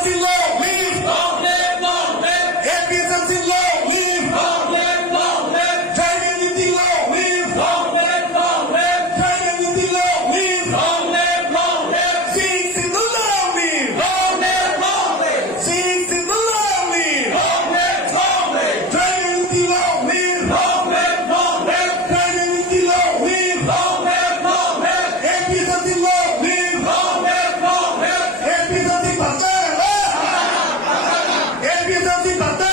APSMC long live! Long live, long live! APSMC long live! Long live, long live! China Unity long live! Long live, long live! China Unity long live! Long live, long live! Sing Sindhu long live! Long live, long live! Sing Sindhu long live! Long live, long live! China Unity long live! Long live, long live! China Unity long live! Long live, long live! APSMC long live! Long live, long live! APSMC Patana! APSMC Patana!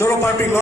चलो party